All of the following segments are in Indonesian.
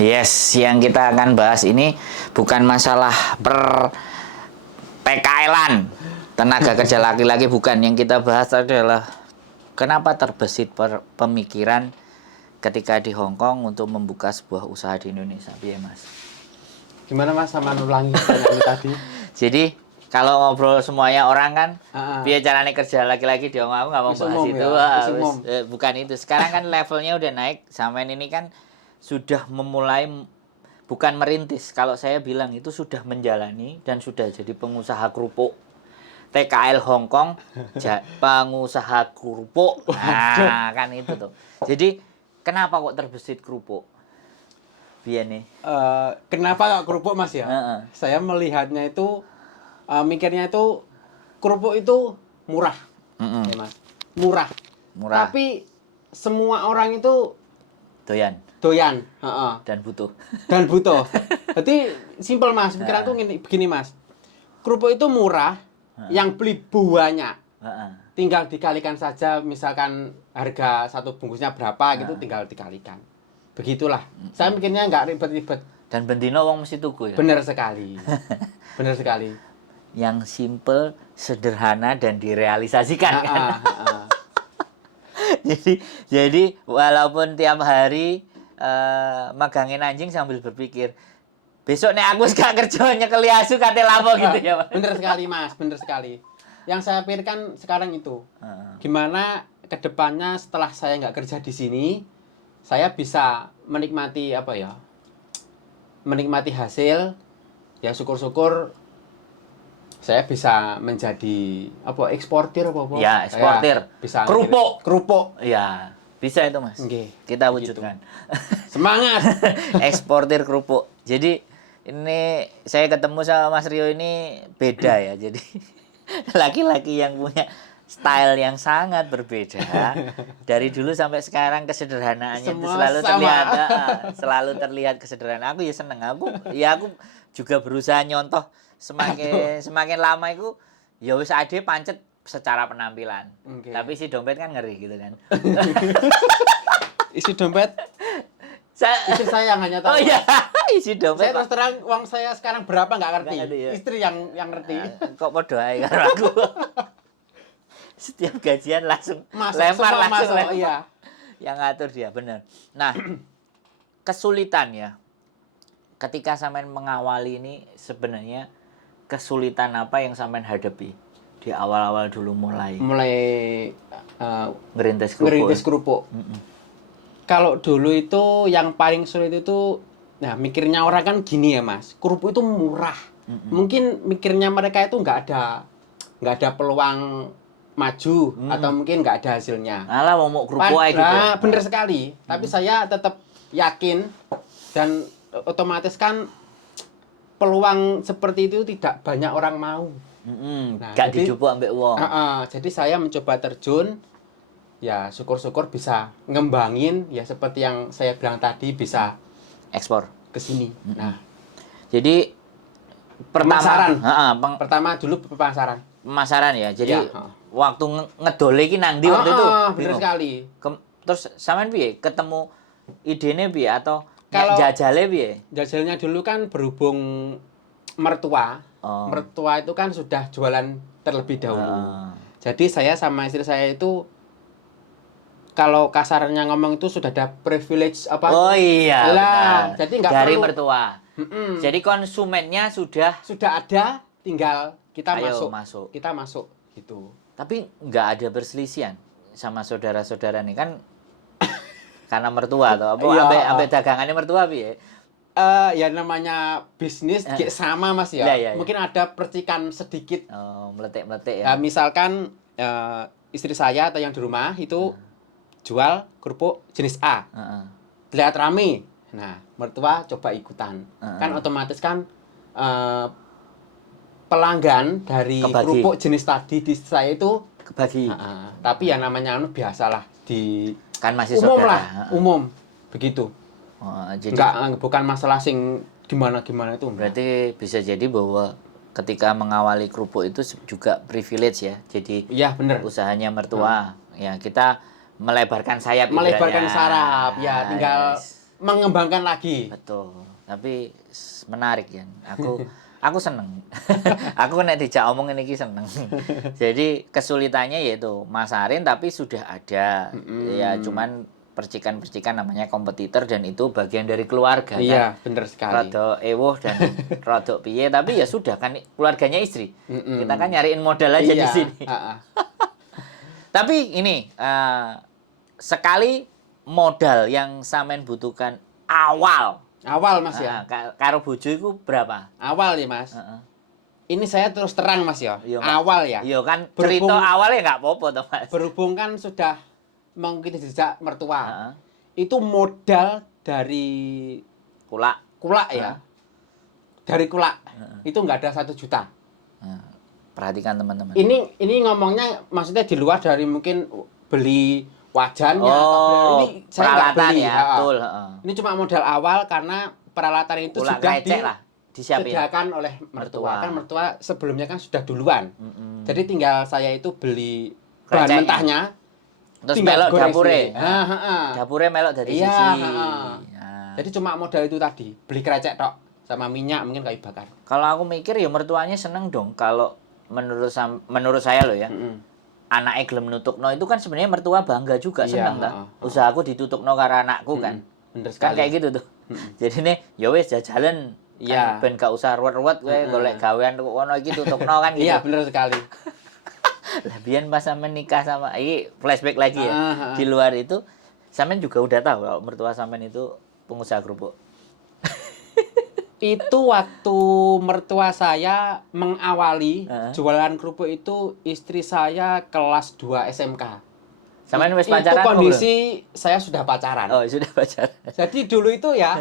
Yes, yang kita akan bahas ini bukan masalah PKL-an tenaga kerja laki-laki, bukan. Yang kita bahas adalah kenapa terbesit pemikiran ketika di Hong Kong untuk membuka sebuah usaha di Indonesia. Iya, Mas. Gimana Mas sama ulangi pertanyaan tadi? Jadi kalau ngobrol semuanya orang kan, biar caranya kerja laki-laki di Hong Kong, aku nggak mau bahas itu. Bukan itu. Sekarang kan levelnya udah naik. Sampean ini kan sudah memulai, bukan merintis. Kalau saya bilang itu sudah menjalani dan sudah jadi pengusaha kerupuk. TKL Hong Kong, pengusaha kerupuk. Nah, kan itu tuh. Jadi kenapa kok terbesit kerupuk? Biar nih. Kenapa kerupuk Mas ya? Saya melihatnya itu, mikirnya itu kerupuk itu murah, ya Mas. Murah. Tapi semua orang itu doyan, dan butuh. Berarti simpel Mas. Pikiran tuh begini Mas. Kerupuk itu murah, yang beli banyak. Tinggal dikalikan saja, misalkan harga satu bungkusnya berapa gitu, tinggal dikalikan. Begitulah. Saya mikirnya nggak ribet-ribet. Dan bendino wong mesti tuku ya. Benar sekali. Benar sekali. Yang simple, sederhana dan direalisasikan kan. Jadi walaupun tiap hari magangin anjing sambil berpikir, besok nek aku gak kerja nyekel asu kate lapo gitu ya, Pak. Bener sekali, Mas, bener sekali. Yang saya pikirkan sekarang itu, gimana kedepannya setelah saya nggak kerja di sini, saya bisa menikmati menikmati hasil, ya syukur-syukur saya bisa menjadi eksportir apa? Ya, eksportir. Bisa kerupuk. Ya, bisa itu, Mas. Okay. Kita wujudkan. Gitu. Semangat. Eksportir kerupuk. Jadi ini saya ketemu sama Mas Rio ini beda ya. Jadi laki-laki yang punya style yang sangat berbeda. Dari dulu sampai sekarang kesederhanaannya itu selalu terlihat kesederhanaan. Aku ya seneng. Aku juga berusaha nyontoh. Semakin lama itu ya wis ade pancet secara penampilan. Okay. Tapi isi dompet kan ngeri gitu kan. Isi dompet? Istri saya yang hanya tahu. Oh iya, isi dompet. Saya terus terang uang saya sekarang berapa nggak ngerti. Ya. Istri yang ngerti. Kok podo ae karo aku. Setiap gajian langsung lempar. Iya. Yang ngatur dia, benar. Nah, kesulitan ya. Ketika sampean mengawali ini sebenarnya kesulitan apa yang sampean hadapi di awal-awal dulu mulai ngerintis kerupuk? Kalau dulu itu yang paling sulit itu, nah mikirnya orang kan gini ya Mas, kerupuk itu murah. Mungkin mikirnya mereka itu nggak ada peluang maju atau mungkin nggak ada hasilnya. Alah mau kerupuk aja gitu. Bener sekali. Tapi saya tetap yakin dan otomatis kan peluang seperti itu tidak banyak orang mau. Nah, gak dijupuk ambek wong. Jadi saya mencoba terjun, ya syukur-syukur bisa ngembangin, ya seperti yang saya bilang tadi bisa ekspor ke sini. Nah, jadi pertama dulu pemasaran ya. Jadi waktu ngedole iki nang ndi waktu itu? Benar sekali. Terus sampean piye ketemu idene piye atau kalau jajale piye? Jajalnya dulu kan berhubung mertua. Mertua itu kan sudah jualan terlebih dahulu. Jadi saya sama istri saya itu kalau kasarnya ngomong itu sudah ada privilege apa? Oh iya. Lah, jadi nggak dari perlu mertua. Jadi konsumennya sudah ada, tinggal kita masuk. Kita masuk gitu. Tapi nggak ada perselisihan sama saudara-saudara nih kan? Karena mertua atau apa? Ambek dagangannya mertua piye? Ya namanya bisnis sama Mas ya. Mungkin ada percikan sedikit. Meletek-meletek ya. Misalkan istri saya atau yang di rumah itu jual kerupuk jenis A. Lihat rame. Nah, mertua coba ikutan. Kan otomatis kan pelanggan dari kerupuk jenis tadi di saya itu kebagi. Tapi ya namanya biasalah di kan masih umum saudara. Lah, umum begitu. Jadi bukan masalah sing gimana itu. Berarti bisa jadi bahwa ketika mengawali kerupuk itu juga privilege ya. Jadi iya benar. Usahanya mertua. Ya kita melebarkan sayap. Melebarkan sayap. Ya tinggal mengembangkan lagi. Betul. Tapi menarik ya. Aku seneng. Aku nek dijak omong ini seneng. Jadi kesulitannya yaitu masarin tapi sudah ada. Ya cuman percikan-percikan namanya kompetitor dan itu bagian dari keluarga iya, kan. bener sekali. Rada ewoh dan rada piye tapi ya sudah kan keluarganya istri. Kita kan nyariin modal aja di sini. Tapi ini sekali modal yang sampean butuhkan awal Mas ya. Karo bojo iku berapa? Awal ya Mas. Ini saya terus terang Mas ya. Awal ya. Iya kan cerita awalnya nggak apa-apa toh Mas. Berhubung kan sudah mengikuti jejak mertua. Itu modal dari kulak ya. Dari kulak. Itu nggak ada 1 juta. Perhatikan teman-teman. Ini ngomongnya maksudnya di luar dari mungkin beli wajannya ini saya peralatan beli, ya, betul. Ini cuma modal awal karena peralatan itu sudah disediakan oleh mertua. Kan mertua sebelumnya kan sudah duluan. Jadi tinggal saya itu beli bahan mentahnya. Terus melok dapure. Dapure melok dari sisi. Jadi cuma modal itu tadi, beli krecek tok sama minyak mungkin kayu bakar. Kalau aku mikir ya mertuanya seneng dong kalau menurut saya loh ya. Anaknya gelem nutukno itu kan sebenarnya mertua bangga juga seneng ta. Usahaku ditutukno karo anakku kan. Bener sekali. Kan kayak gitu tuh. Jadi nih ya wis jajalan kan ben gak usah ruwet-ruwet kowe golek gawean kono iki tutukno kan gitu. Iya, bener sekali. Lah biyen pas sampean nikah sama ini flashback lagi ya. Di luar itu sampean juga udah tahu kalau mertua sampean itu pengusaha kerupuk. Itu waktu mertua saya mengawali jualan kerupuk itu istri saya kelas 2 SMK. Sampean wis pacaran? Itu kondisi saya sudah pacaran. Oh, sudah pacaran. Jadi dulu itu ya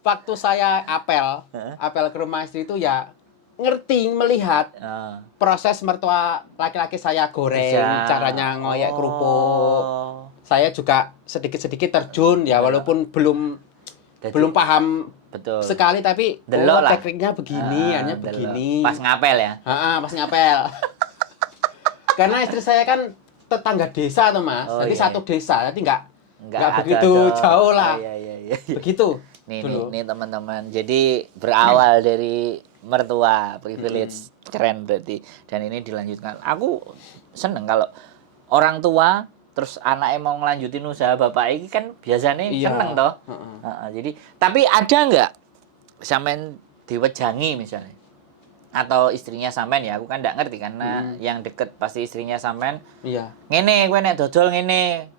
waktu saya apel ke rumah istri itu ya ngerti melihat proses mertua laki-laki saya goreng, caranya ngoyak kerupuk. Saya juga sedikit-sedikit terjun ya walaupun belum paham betul sekali tapi tekniknya begini, hanya begini. Pas ngapel ya? Pas ngapel. Karena istri saya kan tetangga desa tuh Mas, jadi satu desa, jadi nggak begitu jauh lah. Iya. Begitu. Nih teman-teman, jadi berawal dari mertua, privilege, keren berarti. Dan ini dilanjutkan. Aku seneng kalau orang tua terus anaknya mau ngelanjutin usaha bapak ini kan biasanya seneng toh. Jadi tapi ada nggak sampean diwejangi misalnya atau istrinya sampean ya aku kan nggak ngerti karena yang deket pasti istrinya sampean. Iya. Ngene kowe nek dodol ngene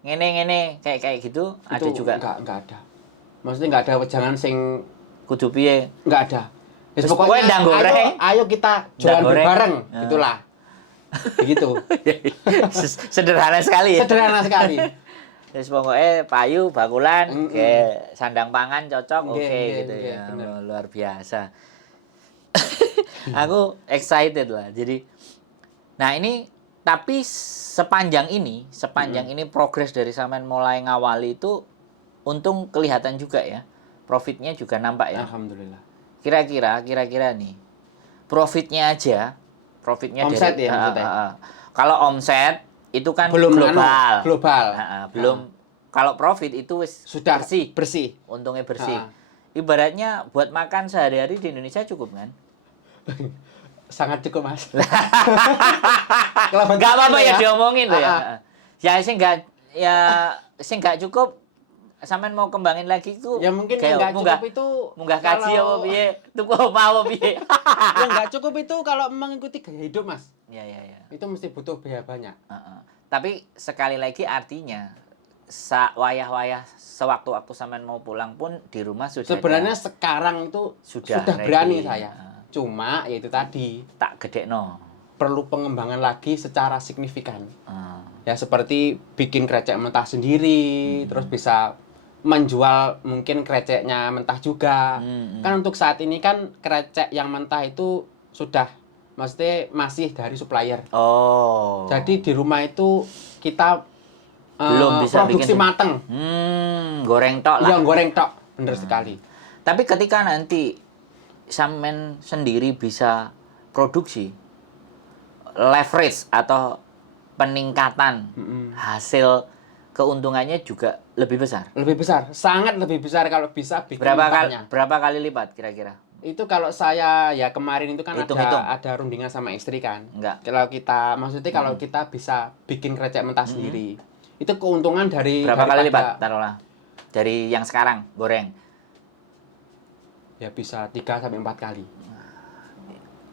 kayak gitu itu ada juga. Enggak ada. Maksudnya enggak ada wejangan sing kudu piye? Enggak ada. Ya pokoknya ndang goreng. Ayo kita jualan bareng, gitulah. Begitu. Sederhana sekali ya. Sederhana sekali. Terus pokoknya payu, bakulan, kayak sandang pangan cocok, oke gitu ya. Luar biasa. Aku excited lah. Jadi, nah ini tapi sepanjang ini progres dari sampean mulai ngawali itu untung kelihatan juga ya. Profitnya juga nampak ya. Alhamdulillah. Kira-kira nih. Profitnya omset dari ya maksudnya. Kalau omset itu kan belum global. Belum. Kalau profit itu sudah bersih. Untungnya bersih. Ibaratnya buat makan sehari-hari di Indonesia cukup kan? Sangat cukup Mas. Enggak apa-apa ya diomongin tuh ya. Ya sing enggak cukup sampean mau kembangin lagi itu ya mungkin yang enggak cukup itu munggah kaji apa piye tuku apa piye. Yang enggak cukup itu kalau mengikuti gaya hidup Mas. Iya. Itu mesti butuh biaya banyak. Tapi sekali lagi artinya wayah-wayah sewaktu-waktu sampean mau pulang pun di rumah sudah sebenarnya sekarang itu sudah berani saya. Cuma ya itu tadi tak gedekno. Perlu pengembangan lagi secara signifikan. Ya seperti bikin krecek mentah sendiri, terus bisa menjual mungkin kreceknya mentah juga. Kan untuk saat ini kan krecek yang mentah itu sudah maksudnya masih dari supplier. Jadi di rumah itu kita belum bisa produksi mateng. Goreng tok lah. Iya, goreng tok. Bener sekali. Tapi ketika nanti sampean sendiri bisa produksi leverage atau peningkatan hasil keuntungannya juga lebih besar. Lebih besar, sangat lebih besar kalau bisa bikin berapa kali lipat kira-kira? Itu kalau saya ya kemarin itu kan Hitung. ada rundingan sama istri kan. Enggak. Kalau kita bisa bikin krecek mentah sendiri, itu keuntungan berapa kali lipat taruhlah dari yang sekarang goreng? Ya bisa 3 sampai 4 kali.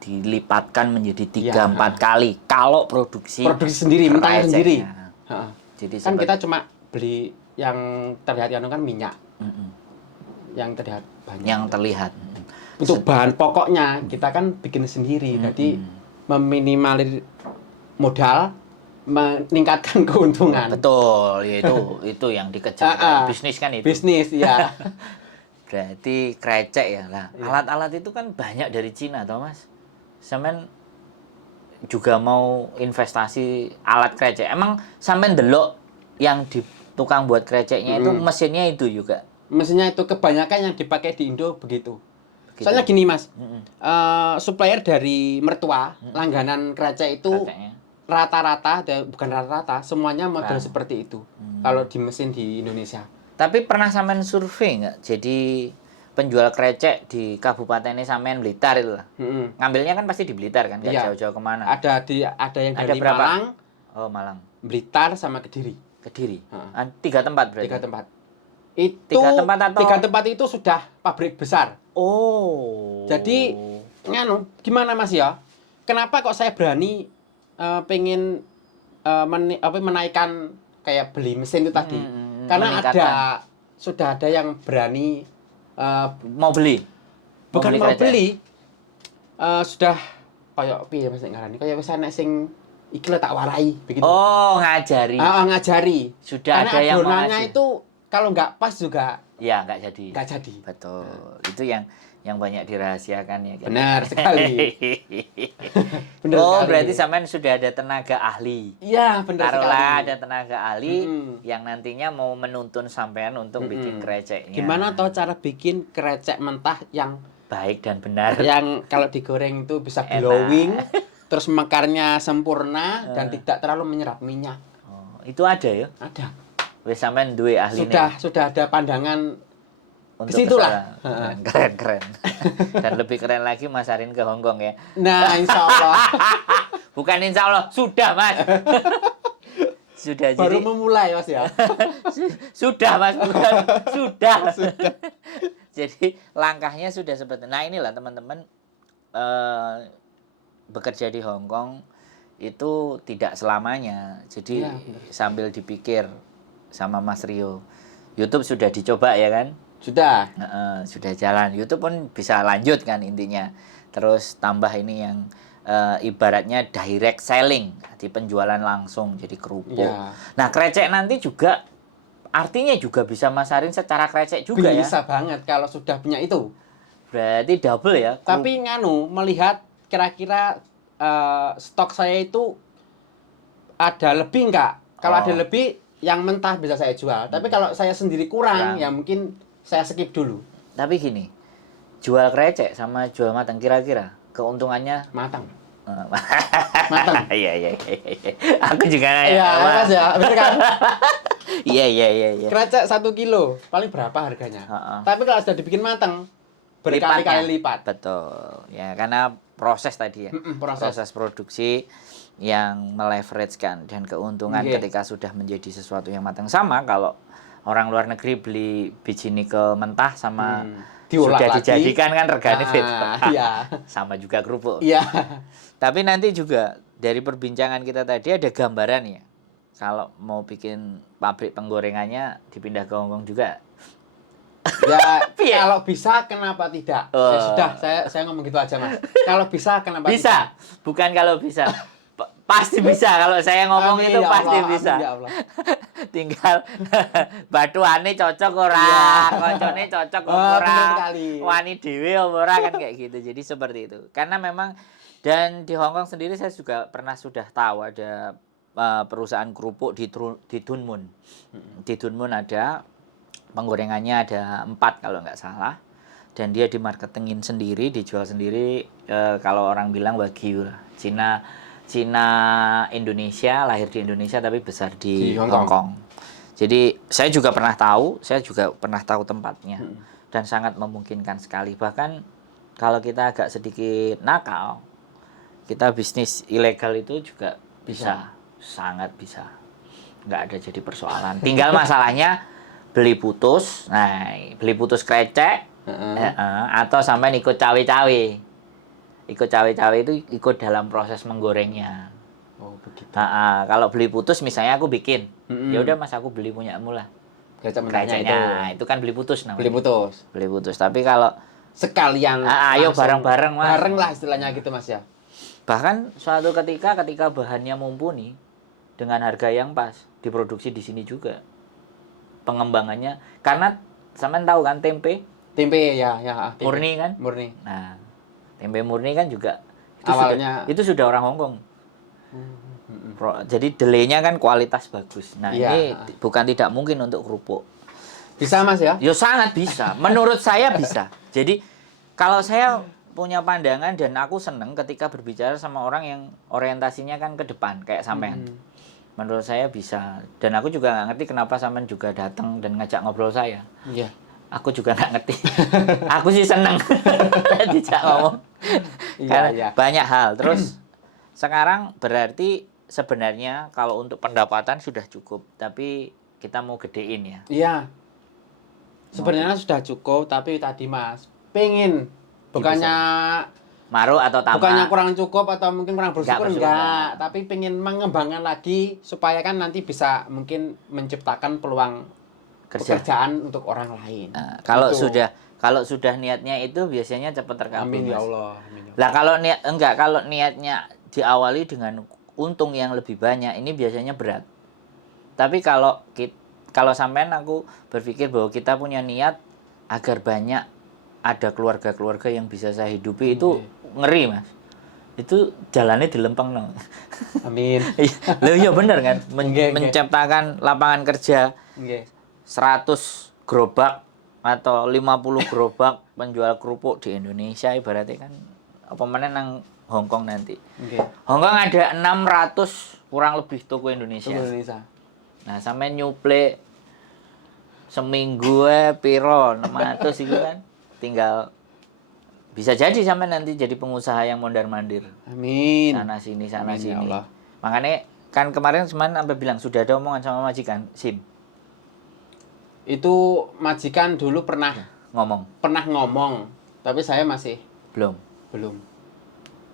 Dilipatkan menjadi 3-4 kali kalau produksi sendiri, mentahnya sendiri. Jadi kan kita cuma beli yang terlihat kan minyak. Yang terlihat banyak. Yang terlihat. Untuk bahan pokoknya kita kan bikin sendiri. Jadi meminimalir modal, meningkatkan keuntungan. Betul, itu yang dikejar. Bisnis kan itu. Bisnis, ya. Berarti krecek ya lah. Alat-alat itu kan banyak dari Cina, toh Mas. Sampean juga mau investasi alat krecek. Emang sampean delok yang di tukang buat kreceknya itu mesinnya itu juga. Mesinnya itu kebanyakan yang dipakai di Indo begitu. Soalnya gini Mas, supplier dari mertua, langganan krecek itu rata-rata, bukan rata-rata, semuanya model seperti itu. Kalau di mesin di Indonesia. Tapi pernah sampean survei nggak? Jadi penjual krecek di kabupatennya sampean Blitar itu lah. Ngambilnya kan pasti di Blitar kan, nggak jauh-jauh kemana. Ada yang dari Malang. Oh Malang. Blitar sama Kediri. 3 tempat berarti. 3 tempat. Itu 3 tempat itu sudah pabrik besar. Oh. Jadi gimana Mas ya? Kenapa kok saya berani pengen menaikkan kayak beli mesin itu tadi? Karena sudah ada yang berani mau beli. Bukan mau beli. Sudah kayak piye Mas ngarani? Kayak wis ana sing iki tak warai begitu. Oh, ngajari. Ngajari. Sudah karena ada yang mau adonannya itu kalau nggak pas juga ya nggak jadi. Nggak jadi. Betul. Itu yang banyak dirahasiakan ya kan. Benar sekali. Berarti sampean sudah ada tenaga ahli. Iya, benar sekali. Taruhlah ada tenaga ahli yang nantinya mau menuntun sampean untuk bikin kreceknya. Gimana toh cara bikin krecek mentah yang baik dan benar. Yang kalau digoreng itu bisa glowing, terus mekarnya sempurna dan tidak terlalu menyerap minyak. Oh, itu ada ya? Ada. Wis sampean duwe ahli Sudah ada pandangan untuk situlah. Keren. Dan lebih keren lagi Mas Arin ke Hongkong ya. Nah, insya Allah. Bukan insya Allah, sudah Mas. Sudah baru memulai Mas ya. Sudah Mas, bukan sudah. Jadi langkahnya sudah seperti. Nah inilah teman-teman, bekerja di Hongkong itu tidak selamanya. Jadi sambil dipikir sama Mas Rio, YouTube sudah dicoba ya kan? Sudah jalan. YouTube pun bisa lanjut kan intinya. Terus tambah ini yang ibaratnya direct selling, di penjualan langsung jadi kerupuk. Nah krecek nanti juga artinya juga bisa masarin secara krecek juga ya. Bisa banget kalau sudah punya itu. Berarti double ya. Tapi melihat kira-kira stok saya itu ada lebih nggak? Kalau ada lebih yang mentah bisa saya jual. Tapi kalau saya sendiri kurang ya mungkin saya skip dulu. Tapi gini, jual krecek sama jual matang kira-kira keuntungannya matang. Matang. Iya. Aku juga nanya. Iya, Mas ya, bener kan? Iya. Krecek 1 kilo, paling berapa harganya? Tapi kalau sudah dibikin matang, berkali-kali lipat. Betul. Ya, karena proses tadi ya. Proses produksi yang meleverage-kan dan keuntungan ketika sudah menjadi sesuatu yang matang. Sama kalau orang luar negeri beli biji nikel mentah sama sudah dijadikan kan regane beda. Sama juga kerupuk. Iya. Tapi nanti juga dari perbincangan kita tadi ada gambaran ya. Kalau mau bikin pabrik penggorengannya dipindah ke Hongkong juga. Ya, kalau bisa kenapa tidak? Ya sudah, saya ngomong gitu aja, Mas. Kalau bisa kenapa tidak? Bisa. Bukan kalau bisa. Pasti bisa kalau saya ngomong itu pasti bisa. Ya Allah. Tinggal batuane cocok ora, koncone cocok ora, wani dhewe ora kan kayak gitu. Jadi seperti itu. Karena memang dan di Hongkong sendiri saya juga sudah tahu ada perusahaan kerupuk di Dunmun. Di Dunmun ada penggorengannya ada 4 kalau nggak salah. Dan dia dimarketingin sendiri, dijual sendiri. Kalau orang bilang wagyu lah. Cina Indonesia, lahir di Indonesia tapi besar di Hong Kong. Jadi saya juga pernah tahu tempatnya dan sangat memungkinkan sekali. Bahkan kalau kita agak sedikit nakal, kita bisnis ilegal itu juga bisa. Sangat bisa. Nggak ada jadi persoalan. Tinggal masalahnya beli putus krecek, atau sampai ikut cawe-cawe. Ikut cawe-cawe itu ikut dalam proses menggorengnya. Oh, begitu. Kalau beli putus misalnya aku bikin, ya udah Mas aku beli punyamu lah. Kreceknya itu kan beli putus namanya. Beli putus. Tapi kalau sekalian ayo bareng-bareng Mas. Bareng lah istilahnya gitu Mas ya. Bahkan suatu ketika bahannya mumpuni dengan harga yang pas, diproduksi di sini juga. Pengembangannya karena sampean tahu kan tempe ya tempe. Murni kan? Murni. Nah, tempe murni kan juga itu sudah orang Hongkong. Jadi delaynya kan kualitas bagus. Nah, ini bukan tidak mungkin untuk kerupuk. Bisa Mas ya? Ya sangat bisa. Menurut saya bisa. Jadi kalau saya punya pandangan dan aku seneng ketika berbicara sama orang yang orientasinya kan ke depan kayak sampean. Menurut saya bisa. Dan aku juga nggak ngerti kenapa sampean juga datang dan ngajak ngobrol saya. Iya. Aku juga nggak ngerti. Aku sih seneng dijak ngomong. Karena banyak hal. Terus sekarang berarti sebenarnya kalau untuk pendapatan sudah cukup, tapi kita mau gedein ya. Iya. Sebenarnya sudah cukup, tapi tadi Mas pengen bukannya maru atau tamak. Bukannya kurang cukup atau mungkin kurang bersyukur enggak, tapi pengen mengembangkan lagi supaya kan nanti bisa mungkin menciptakan peluang pekerjaan untuk orang lain. Nah, kalau sudah niatnya itu biasanya cepat terkabul. Amin ya Allah. Lah kalau niatnya diawali dengan untung yang lebih banyak, ini biasanya berat. Tapi kalau sampean aku berpikir bahwa kita punya niat agar banyak ada keluarga-keluarga yang bisa saya hidupi, itu ngeri Mas. Itu jalannya dilempeng no. Amin. Loh iya bener kan, menciptakan lapangan kerja. 100 gerobak atau 50 gerobak penjual kerupuk di Indonesia ibaratnya kan apa mana nang Hongkong nanti. Hongkong ada 600 kurang lebih toko Indonesia. Nah, sampai nyuplek seminggu piro 600 itu kan tinggal bisa jadi sampai nanti jadi pengusaha yang mondar-mandir. Amin. Sana sini. Ya, makanya kan kemarin sampai bilang sudah ada omongan sama majikan SIM. Itu majikan dulu pernah ngomong, tapi saya masih belum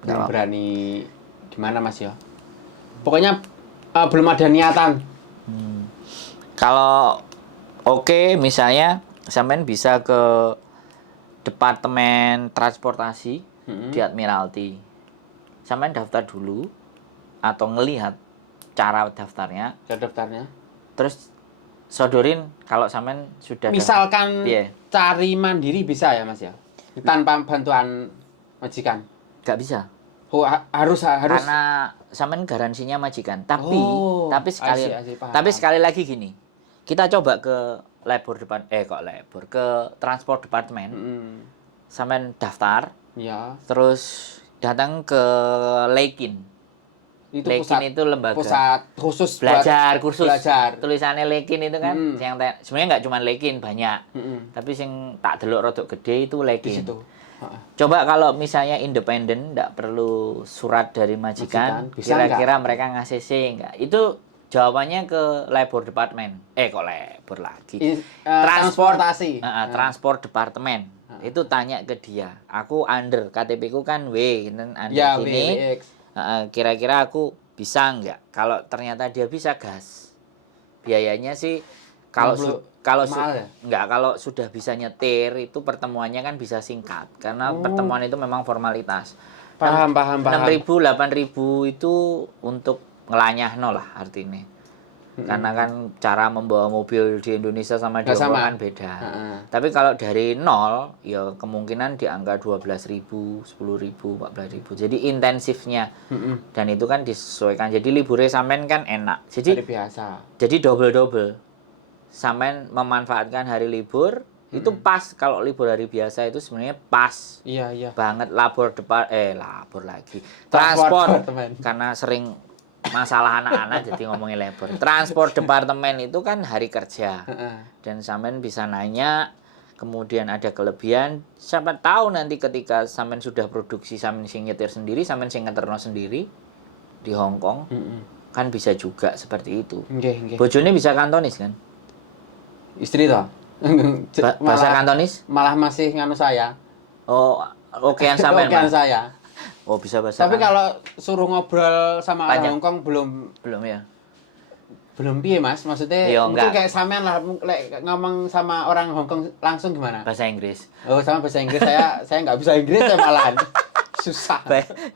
berani gimana Mas ya. Pokoknya belum ada niatan. Kalau misalnya sampean bisa ke Departemen Transportasi di Admiralty. Sampean daftar dulu atau ngelihat cara daftarnya. Terus sodorin kalau sampean sudah misalkan cari mandiri bisa ya Mas ya, tanpa bantuan majikan. Nggak bisa. Harus karena sampean garansinya majikan. Tapi sekali lagi gini, kita coba ke ke transport department. Sampean daftar terus datang ke Lekin. Itu Lekin itu lembaga pusat khusus kursus belajar. Tulisannya Lekin itu kan yang sebenarnya nggak cuma Lekin, banyak. Tapi yang tak delok rodok gede itu Lekin. Coba kalau misalnya independen, nggak perlu surat dari majikan, kira-kira mereka ngasih nggak? Itu jawabannya ke labor department. Kok labor lagi? Transportasi. Transport department. Itu tanya ke dia. Aku under KTP ku kan W, under gini. Kira-kira aku bisa nggak? Kalau ternyata dia bisa, gas. Biayanya sih kalau sudah bisa nyetir itu pertemuannya kan bisa singkat karena pertemuan itu memang formalitas. Paham. 6.000 8.000 itu untuk ngelanyah lah artinya. Karena kan cara membawa mobil di Indonesia sama di Hongkong kan beda. Tapi kalau dari nol ya kemungkinan di angka 12.000, 10.000, 14.000. Jadi intensifnya. Dan itu kan disesuaikan. Jadi liburnya sampean kan enak. Jadi biasa. Jadi double. Sampean memanfaatkan hari libur itu pas. Kalau libur hari biasa itu sebenarnya pas. Iya. Banget labor lagi. Transport karena sering masalah anak-anak jadi ngomongin labor. Transport departemen itu kan hari kerja. Dan sampean bisa nanya, kemudian ada kelebihan, siapa tahu nanti ketika sampean sudah produksi, sampean sing nyetir sendiri, sampean sing ngeterno sendiri di Hong Kong. Kan bisa juga seperti itu. Bojone bisa Kantonis kan? Istri toh. Bahasa Kantonis? Malah masih nganu saya. Oh, okean sampean. Okean saya. Oh, bisa bahasa. Tapi kalau suruh ngobrol sama orang Hong Kong belum ya. Belum piye Mas? Maksudnya itu kayak sampean lah ngomong sama orang Hong Kong langsung gimana? Bahasa Inggris. Oh, sama bahasa Inggris. saya nggak bisa Inggris ya malahan. Susah.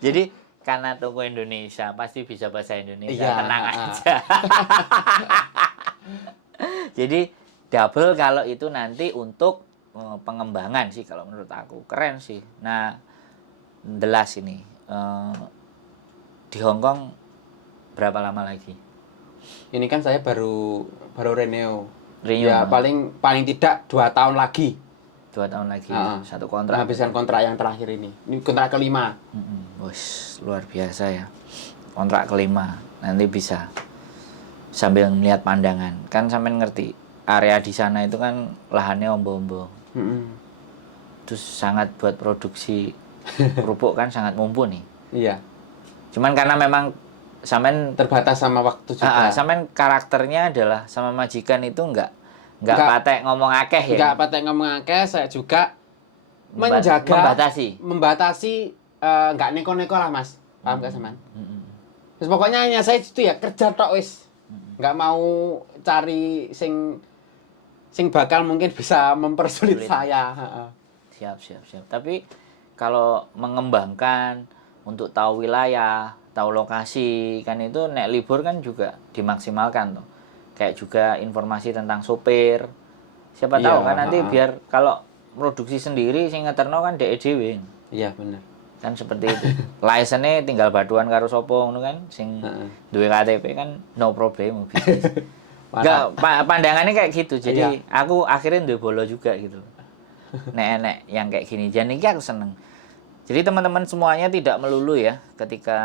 Jadi karena toko Indonesia pasti bisa bahasa Indonesia, tenang aja. Jadi double kalau itu nanti untuk pengembangan sih kalau menurut aku keren sih. Nah, jelas ini di Hong Kong berapa lama lagi? Ini kan saya baru renew. Ya paling tidak 2 tahun lagi. 2 tahun lagi, satu kontrak. Menghabiskan kontrak yang terakhir ini. Ini kontrak kelima. Wih, luar biasa ya. Kontrak kelima. Nanti bisa sambil melihat pandangan. Kan sampai ngerti, area di sana itu kan lahannya ombo-ombo. Terus sangat buat produksi kerupuk kan sangat mumpuni. Iya. Cuman karena memang sampean terbatas sama waktu juga. Sampean karakternya adalah sama majikan itu enggak patek ngomong akeh ya. Enggak patek ngomong akeh, saya juga membatasi enggak neko-neko lah Mas. Paham enggak sampean? Terus pokoknya hanya saya itu ya kerja tok wis. Enggak mau cari sing bakal mungkin bisa mempersulit saya. Siap. Tapi kalau mengembangkan untuk tahu wilayah, tahu lokasi, kan itu nek libur kan juga dimaksimalkan tuh. Kayak juga informasi tentang sopir. Siapa tahu kan nanti biar kalau produksi sendiri sing ngeterno kan dhek dhewe. Iya, bener. Kan seperti itu. License-nya tinggal baduan karo sapa ngono kan sing duwe KTP kan no problem bisnis. Enggak, pandangannya kayak gitu. Jadi aku akhirnya duwe bolo juga gitu. Nek yang kayak gini. Jadi aku seneng. Jadi teman-teman semuanya tidak melulu ya ketika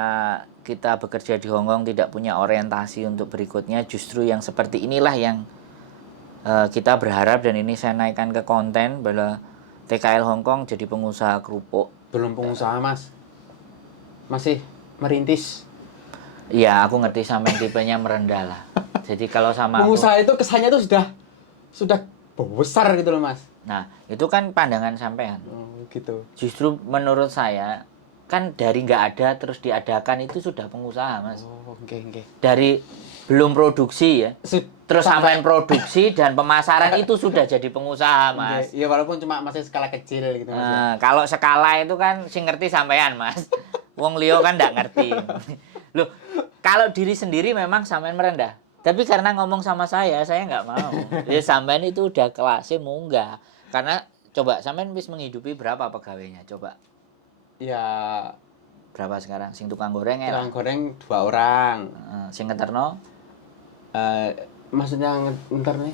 kita bekerja di Hong Kong tidak punya orientasi untuk berikutnya, justru yang seperti inilah yang kita berharap, dan ini saya naikkan ke konten bahwa TKL Hong Kong jadi pengusaha kerupuk. Belum pengusaha Mas, masih merintis. Iya, aku ngerti sampean tipenya merendah lah. Jadi kalau sama pengusaha itu kesannya tuh sudah besar gitu loh Mas. Nah, itu kan pandangan sampean. Gitu. Justru menurut saya kan dari nggak ada terus diadakan itu sudah pengusaha Mas. Oke. Dari belum produksi ya, terus sampai produksi dan pemasaran itu sudah jadi pengusaha Mas. Iya, walaupun cuma masih skala kecil gitu Mas. Kalau skala itu kan sing ngerti sampean Mas. Wong liya kan nggak ngerti. Loh, kalau diri sendiri memang sampean merendah. Tapi karena ngomong sama saya nggak mau. Ya sampean itu udah kelasnya munggah. Karena coba sampean bisa menghidupi berapa pegawainya? Coba. Ya berapa sekarang? Sing tukang goreng ya? Tukang goreng 2 orang. Sing ngeterno? Maksudnya ngeterno?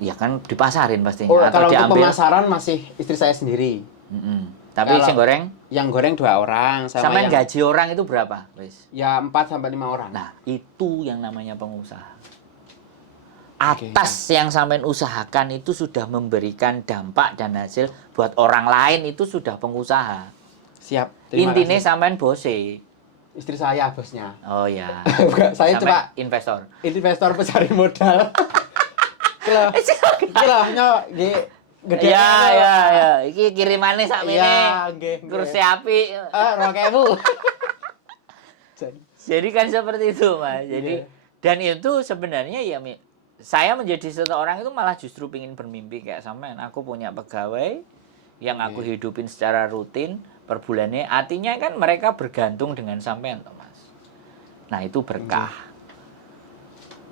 Ya kan dipasarin pastinya. Atau kalau untuk pemasaran masih istri saya sendiri. Tapi sing goreng? Yang goreng 2 orang. Sampean gaji orang itu berapa? Wis. Ya 4-5 orang. Nah, itu yang namanya pengusaha. Atas yang sampean usahakan itu sudah memberikan dampak dan hasil buat orang lain, itu sudah pengusaha. Siap. Intinya sampean bose. Istri saya bosnya. Oh ya. Saya cuma investor. Investor pencari modal. Kilo gede. Ya. Iki kirimane sakmene. Ya, nggih. Kursi api. 2000. Jadi kan seperti itu, Mas. Jadi dan itu sebenarnya ya saya menjadi seseorang itu malah justru ingin bermimpi kayak sampean. Aku punya pegawai yang aku hidupin secara rutin per bulannya. Artinya kan mereka bergantung dengan sampean, Mas. Nah, itu berkah.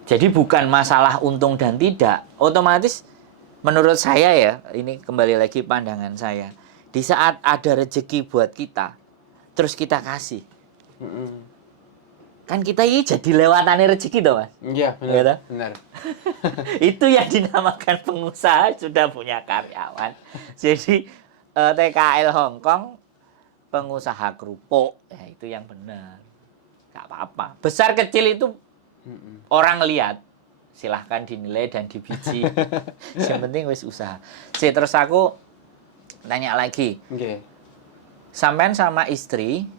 Jadi bukan masalah untung dan tidak. Otomatis menurut saya ya, ini kembali lagi pandangan saya. Di saat ada rezeki buat kita, terus kita kasih. Kan kita ini jadi lewatannya rezeki toh Mas? Iya, benar. Benar. Itu yang dinamakan pengusaha sudah punya karyawan. Jadi TKL Hong Kong pengusaha kerupuk, ya itu yang benar. nggak apa-apa. Besar kecil itu orang lihat, silahkan dinilai dan dibiji. Yang penting wis usaha. Terus aku tanya lagi. Okay. Sampean sama istri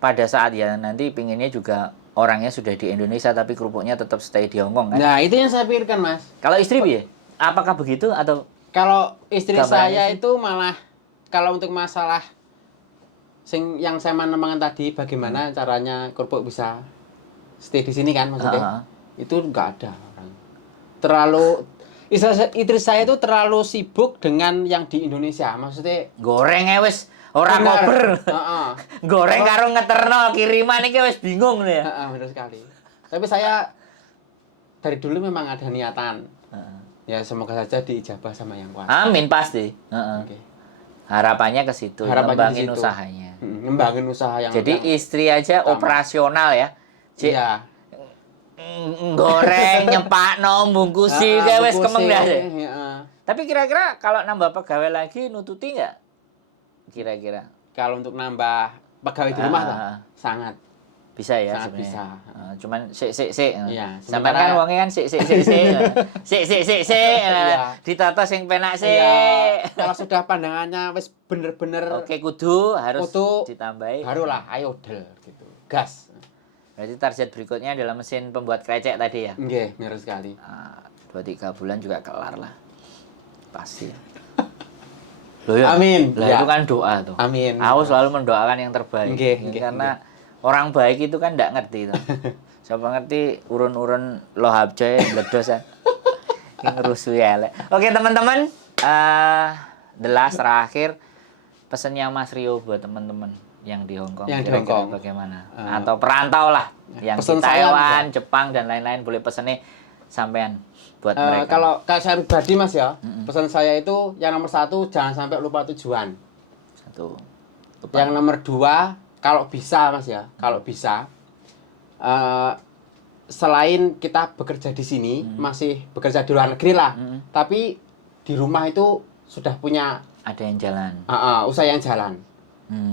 pada saat ya nanti pinginnya juga orangnya sudah di Indonesia tapi kerupuknya tetap stay di Hongkong kan? Nah, itu yang saya pikirkan, Mas. Kalau istri piye? Apakah begitu atau kalau istri saya itu malah kalau untuk masalah yang saya menemukan tadi bagaimana caranya kerupuk bisa stay di sini kan maksudnya. Itu enggak ada orang. Terlalu istri saya itu terlalu sibuk dengan yang di Indonesia. Maksudnya goreng wis ora kober. Goreng karo ngeterno kiriman iki wis bingung nih ya. Benar sekali. Tapi saya dari dulu memang ada niatan. Ya semoga saja diijabah sama yang kuasa. Amin pasti. Okay. Harapannya ke situ, ngembangin usahanya. Ngembangin usaha yang jadi istri aja utama. Operasional ya. Iya. Goreng, nyepakno, bungkusi kayak wis kemeng dah. Tapi kira-kira kalau nambah pegawai lagi nututi nggak? Kira-kira. Kalau untuk nambah pegawai di rumah sangat bisa ya sangat bisa. Cuman sik. Iya, sampai kan wonge kan sik. Ditata sing penak sik. Kalau sudah pandangannya wis bener-bener oke kudu harus ditambahi. Barulah ayo del gitu. Gas. Berarti target berikutnya adalah mesin pembuat krecek tadi ya? Nggih, benar sekali. 2-3 bulan juga kelar lah. Pasti. Loh ya? Amin. Lah ya. Itu kan doa tuh. Amin. Aku selalu mendoakan yang terbaik. Karena orang baik itu kan enggak ngerti tuh. Siapa ngerti urun-urun lohab coy bledos ya. Ngerusuh ya. Oke, teman-teman, the last terakhir pesennya Mas Rio buat teman-teman yang di Hongkong. Yang di Hongkong bagaimana? Atau perantau lah yang di Taiwan, Jepang dan lain-lain boleh pesennya sampean buat mereka. Kalau saya pribadi Mas ya, pesan saya itu yang nomor 1 jangan sampai lupa tujuan. Yang nomor 2 kalau bisa Mas ya, kalau bisa selain kita bekerja di sini, masih bekerja di luar negeri lah, tapi di rumah itu sudah punya ada yang jalan. Usaha yang jalan.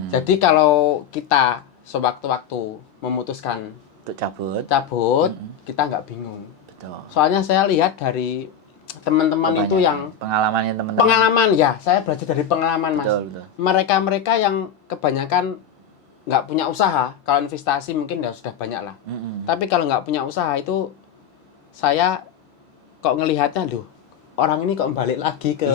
Jadi kalau kita sewaktu-waktu memutuskan untuk cabut, kita nggak bingung. Betul. Soalnya saya lihat dari teman-teman itu yang pengalamannya teman-teman. Pengalaman ya, saya belajar dari pengalaman Mas. Betul. Mereka yang kebanyakan nggak punya usaha, kalau investasi mungkin sudah banyak lah. Tapi kalau nggak punya usaha itu saya kok ngelihatnya, orang ini kok balik lagi ke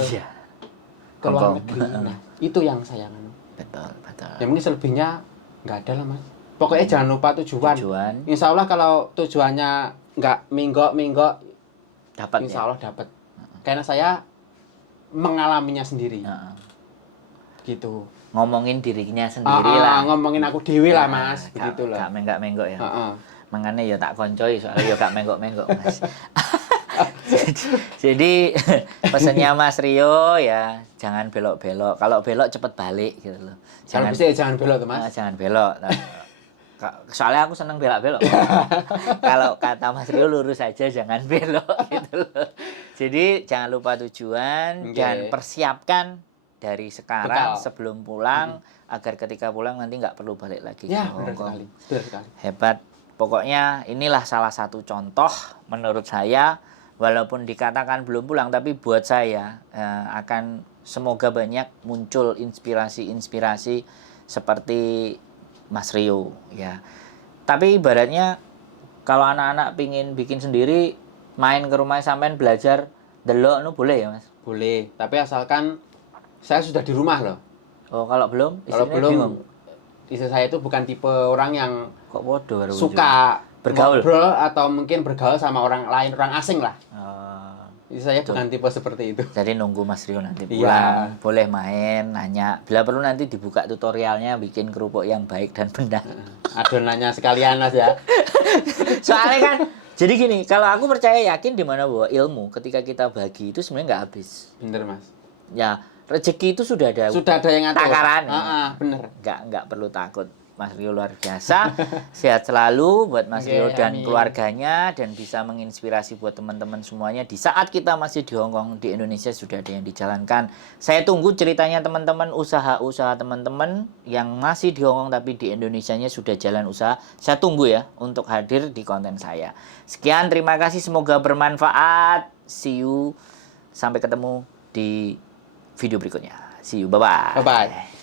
luar negeri. Nah, itu yang saya betul. Ya mungkin selebihnya nggak ada lah Mas. Pokoknya jangan lupa tujuan. Insya Allah kalau tujuannya nggak minggok dapat. Insya Allah dapat. Karena saya mengalaminya sendiri. Gitu. Ngomongin dirinya sendiri lah. Ngomongin aku dewi lah Mas, begitu lah. Gak menggok ya. Mangane ya tak koncoi soalnya ya gak menggok Mas. Jadi pesannya Mas Rio ya jangan belok-belok. Kalau belok cepet balik gitu loh. Kalau bisa ya jangan belok tuh Mas. Jangan belok. Soalnya aku seneng belok-belok. Kalau kata Mas Rio lurus aja jangan belok gitu loh. Jadi jangan lupa tujuan dan persiapkan dari sekarang sebelum pulang agar ketika pulang nanti nggak perlu balik lagi ke Hongkong. Benar sekali. Hebat. Pokoknya inilah salah satu contoh menurut saya, walaupun dikatakan belum pulang tapi buat saya akan semoga banyak muncul inspirasi seperti Mas Rio ya. Tapi ibaratnya kalau anak-anak pingin bikin sendiri, main ke rumah sampean belajar delok boleh ya Mas? Boleh, tapi asalkan saya sudah di rumah loh. Oh, kalau belum? Istri saya itu bukan tipe orang yang kok bodoh suka bergaul atau mungkin bergaul sama orang lain, orang asing lah. Istri saya bukan tipe seperti itu. Jadi nunggu Mas Rio nanti pulang, boleh main, nanya. Bila perlu nanti dibuka tutorialnya bikin kerupuk yang baik dan benar. Adonannya sekalian Mas ya. Soalnya kan jadi gini, kalau aku percaya yakin di mana bahwa ilmu ketika kita bagi itu sebenarnya nggak habis. Bener Mas. Ya, rezeki itu sudah ada yang ngatur. Takaran. Bener. Nggak perlu takut. Mas Rio luar biasa. Sehat selalu buat Mas Rio dan amin. keluarganya, dan bisa menginspirasi buat teman-teman semuanya. Di saat kita masih di Hong Kong, di Indonesia sudah ada yang dijalankan. Saya tunggu ceritanya teman-teman, usaha-usaha teman-teman yang masih di Hong Kong tapi di Indonesianya sudah jalan usaha. Saya tunggu ya untuk hadir di konten saya. Sekian, terima kasih, semoga bermanfaat. See you, sampai ketemu di video berikutnya. See you, bye-bye. Bye-bye.